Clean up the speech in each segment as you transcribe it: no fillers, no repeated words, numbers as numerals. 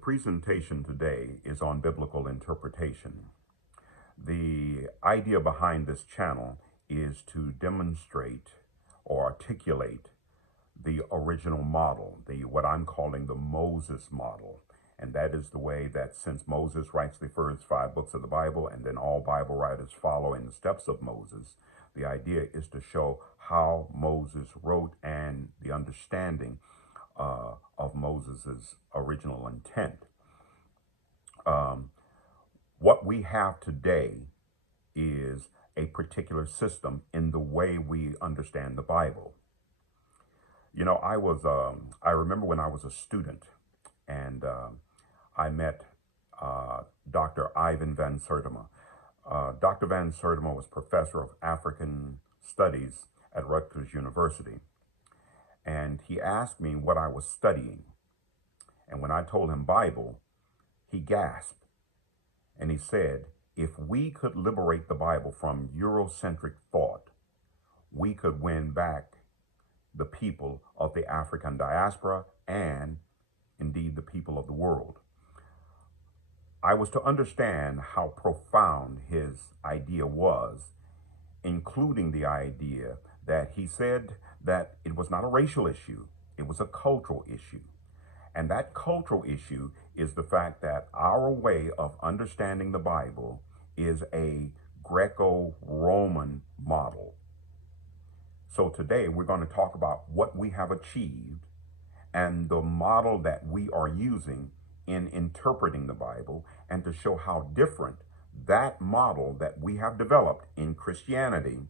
presentation today is on biblical interpretation. The idea behind this channel is to demonstrate or articulate the original model, what I'm calling the Moses model. And that is the way that since Moses writes the first 5 books of the Bible, and then all Bible writers follow in the steps of Moses, the idea is to show how Moses wrote and the understanding of Moses's original intent. What we have today is a particular system in the way we understand the Bible. You know, I remember when I was a student, and I met Dr. Ivan Van Sertima. Dr. Van Sertima was professor of African Studies at Rutgers University. And he asked me what I was studying. And when I told him Bible, he gasped. And he said, if we could liberate the Bible from Eurocentric thought, we could win back the people of the African diaspora and indeed the people of the world. I was to understand how profound his idea was, including the idea that he said that it was not a racial issue, it was a cultural issue. And that cultural issue is the fact that our way of understanding the Bible is a Greco-Roman model. So today we're going to talk about what we have achieved and the model that we are using in interpreting the Bible, and to show how different that model that we have developed in Christianity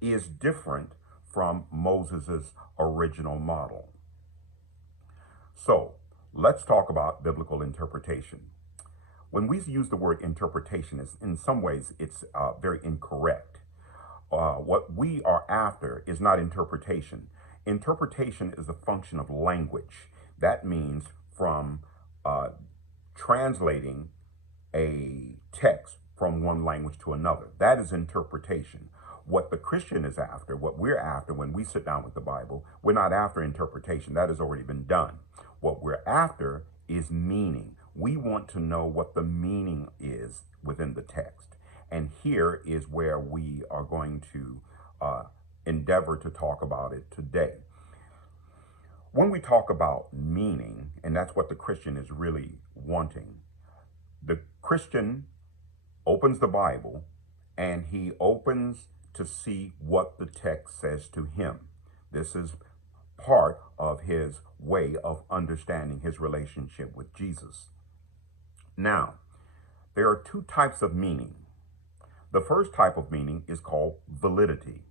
is different from Moses's original model. So let's talk about biblical interpretation. When we use the word interpretation, in some ways it's very incorrect. What we are after is not interpretation. Interpretation is a function of language. That means from translating a text from one language to another. That is interpretation. What the Christian is after, what we're after when we sit down with the Bible, we're not after interpretation. That has already been done. What we're after is meaning. We want to know what the meaning is within the text. And here is where we are going to endeavor to talk about it today. When we talk about meaning, and that's what the Christian is really wanting, the Christian opens the Bible and he opens to see what the text says to him. This is part of his way of understanding his relationship with Jesus. Now, there are 2 types of meaning. The first type of meaning is called validity.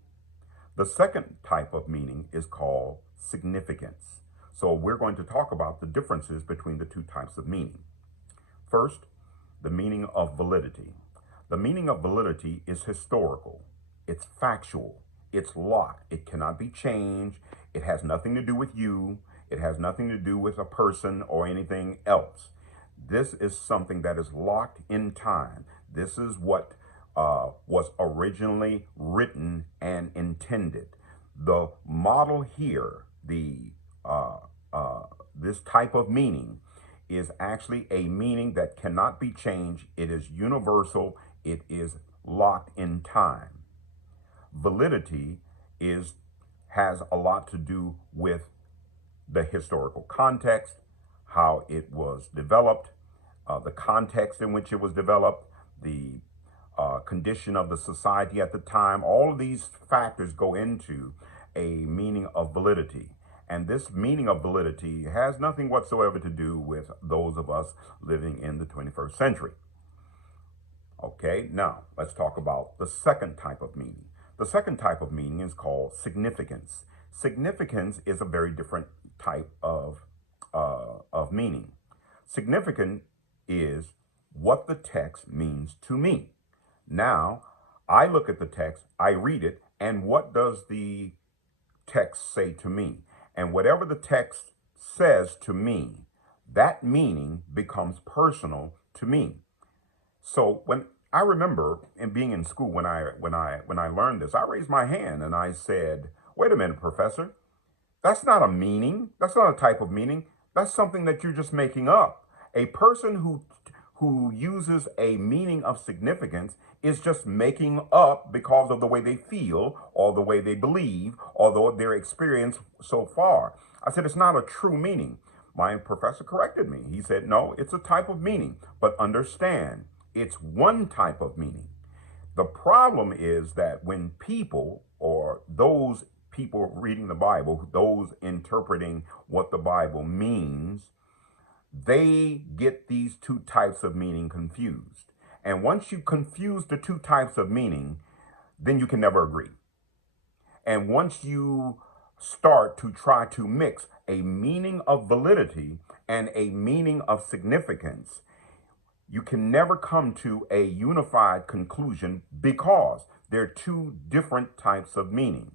The second type of meaning is called significance. So we're going to talk about the differences between the 2 types of meaning. First, the meaning of validity. The meaning of validity is historical. It's factual. It's locked. It cannot be changed. It has nothing to do with you. It has nothing to do with a person or anything else. This is something that is locked in time. This is what was originally written and intended. The model here, this type of meaning, is actually a meaning that cannot be changed. It is universal. It is locked in time. Validity has a lot to do with the historical context, how it was developed, the context in which it was developed, the condition of the society at the time. All of these factors go into a meaning of validity. And this meaning of validity has nothing whatsoever to do with those of us living in the 21st century. Okay, now let's talk about the second type of meaning. The second type of meaning is called significance. Significance is a very different type of meaning. Significant is what the text means to me. Now, I look at the text, I read it, and what does the text say to me? And whatever the text says to me, that meaning becomes personal to me. So when I remember in being in school, when I learned this, I raised my hand and I said, wait a minute, professor, that's not a meaning. That's not a type of meaning. That's something that you're just making up. A person who uses a meaning of significance is just making up because of the way they feel or the way they believe or their experience so far. I said, it's not a true meaning. My professor corrected me. He said, no, it's a type of meaning, but understand, it's one type of meaning. The problem is that when people, or those people reading the Bible, those interpreting what the Bible means, they get these two types of meaning confused. And once you confuse the two types of meaning, then you can never agree. And once you start to try to mix a meaning of validity and a meaning of significance, you can never come to a unified conclusion because they're two different types of meaning.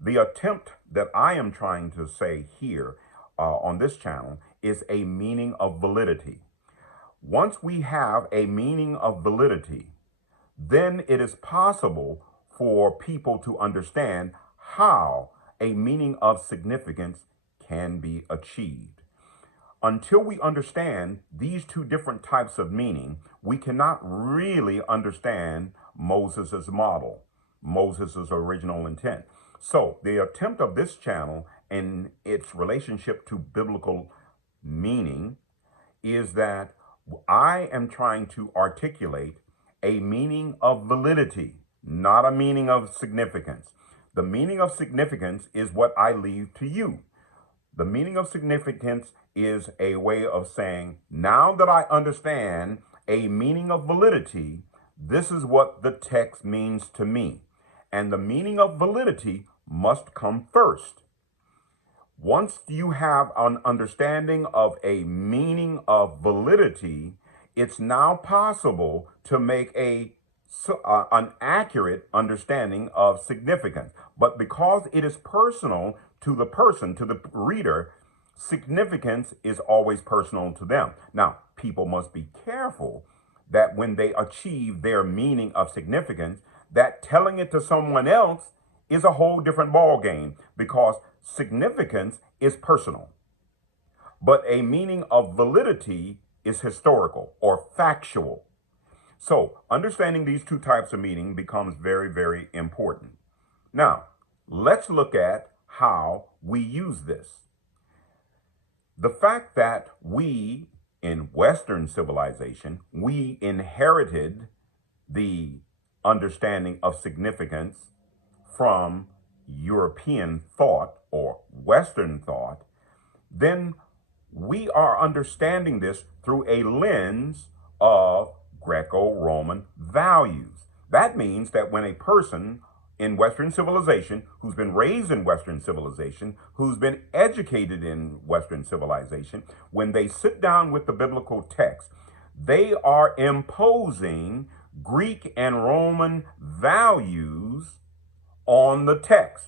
The attempt that I am trying to say here on this channel is a meaning of validity. Once we have a meaning of validity, then it is possible for people to understand how a meaning of significance can be achieved. Until we understand these two different types of meaning, we cannot really understand Moses' model, Moses' original intent. So the attempt of this channel and its relationship to biblical meaning is that I am trying to articulate a meaning of validity, not a meaning of significance. The meaning of significance is what I leave to you. The meaning of significance is a way of saying, now that I understand a meaning of validity, this is what the text means to me. And the meaning of validity must come first. Once you have an understanding of a meaning of validity, it's now possible to make an accurate understanding of significance. But because it is personal to the person, to the reader, significance is always personal to them. Now, people must be careful that when they achieve their meaning of significance, that telling it to someone else is a whole different ballgame, because significance is personal. But a meaning of validity is historical or factual. So understanding these two types of meaning becomes very, very important. Now, let's look at how we use this. The fact that we, in Western civilization, we inherited the understanding of significance from European thought or Western thought, then we are understanding this through a lens of Greco-Roman values. That means that when a person in Western civilization, who's been raised in Western civilization, who's been educated in Western civilization, when they sit down with the biblical text, they are imposing Greek and Roman values on the text.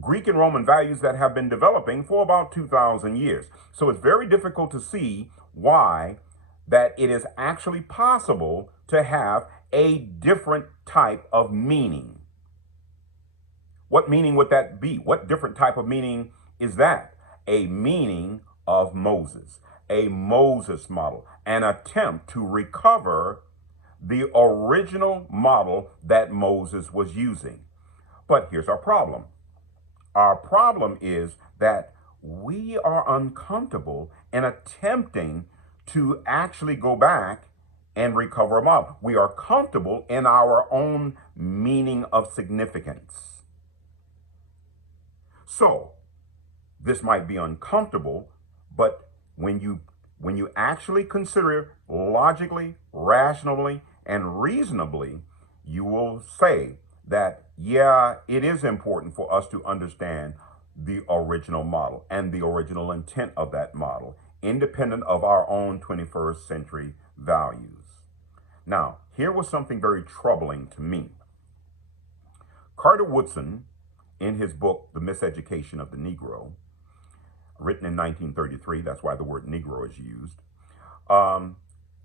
Greek and Roman values that have been developing for about 2,000 years. So it's very difficult to see why that it is actually possible to have a different type of meaning. What meaning would that be? What different type of meaning is that? A meaning of Moses, a Moses model, an attempt to recover the original model that Moses was using. But here's our problem. Our problem is that we are uncomfortable in attempting to actually go back and recover a model. We are comfortable in our own meaning of significance. So this might be uncomfortable, but when you actually consider it logically, rationally, and reasonably, you will say that, yeah, it is important for us to understand the original model and the original intent of that model, independent of our own 21st century values. Now, here was something very troubling to me. Carter Woodson, in his book, The Miseducation of the Negro, written in 1933, that's why the word Negro is used,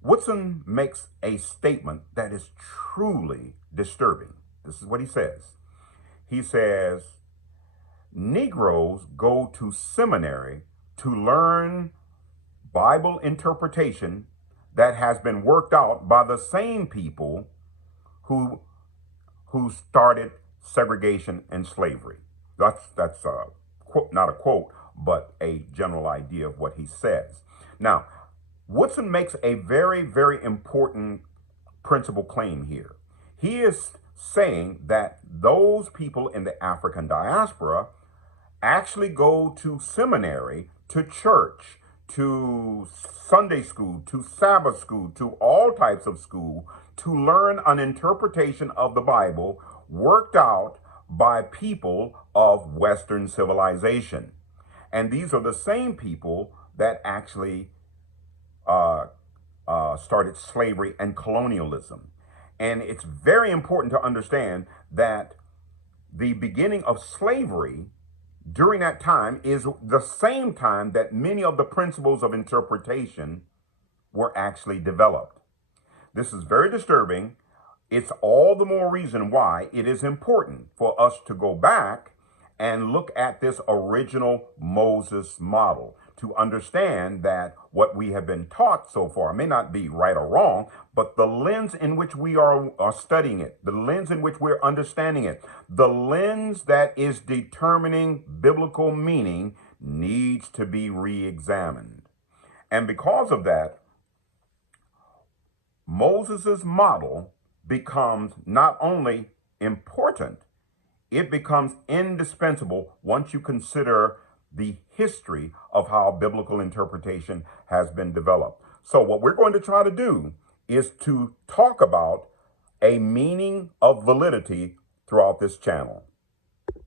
Woodson makes a statement that is truly disturbing. This is what he says. He says, Negroes go to seminary to learn Bible interpretation that has been worked out by the same people who started segregation and slavery. That's a quote, not a quote, but a general idea of what he says. Now, Woodson makes a very, very important principal claim here. He is saying that those people in the African diaspora actually go to seminary, to church, to Sunday school, to Sabbath school, to all types of school to learn an interpretation of the Bible worked out by people of Western civilization. And these are the same people that actually started slavery and colonialism. And it's very important to understand that the beginning of slavery during that time is the same time that many of the principles of interpretation were actually developed. This is very disturbing. It's all the more reason why it is important for us to go back and look at this original Moses model to understand that what we have been taught so far may not be right or wrong, but the lens in which we are studying it, the lens in which we're understanding it, the lens that is determining biblical meaning needs to be re-examined. And because of that, Moses's model becomes not only important, it becomes indispensable once you consider the history of how biblical interpretation has been developed. So what we're going to try to do is to talk about a meaning of validity throughout this channel.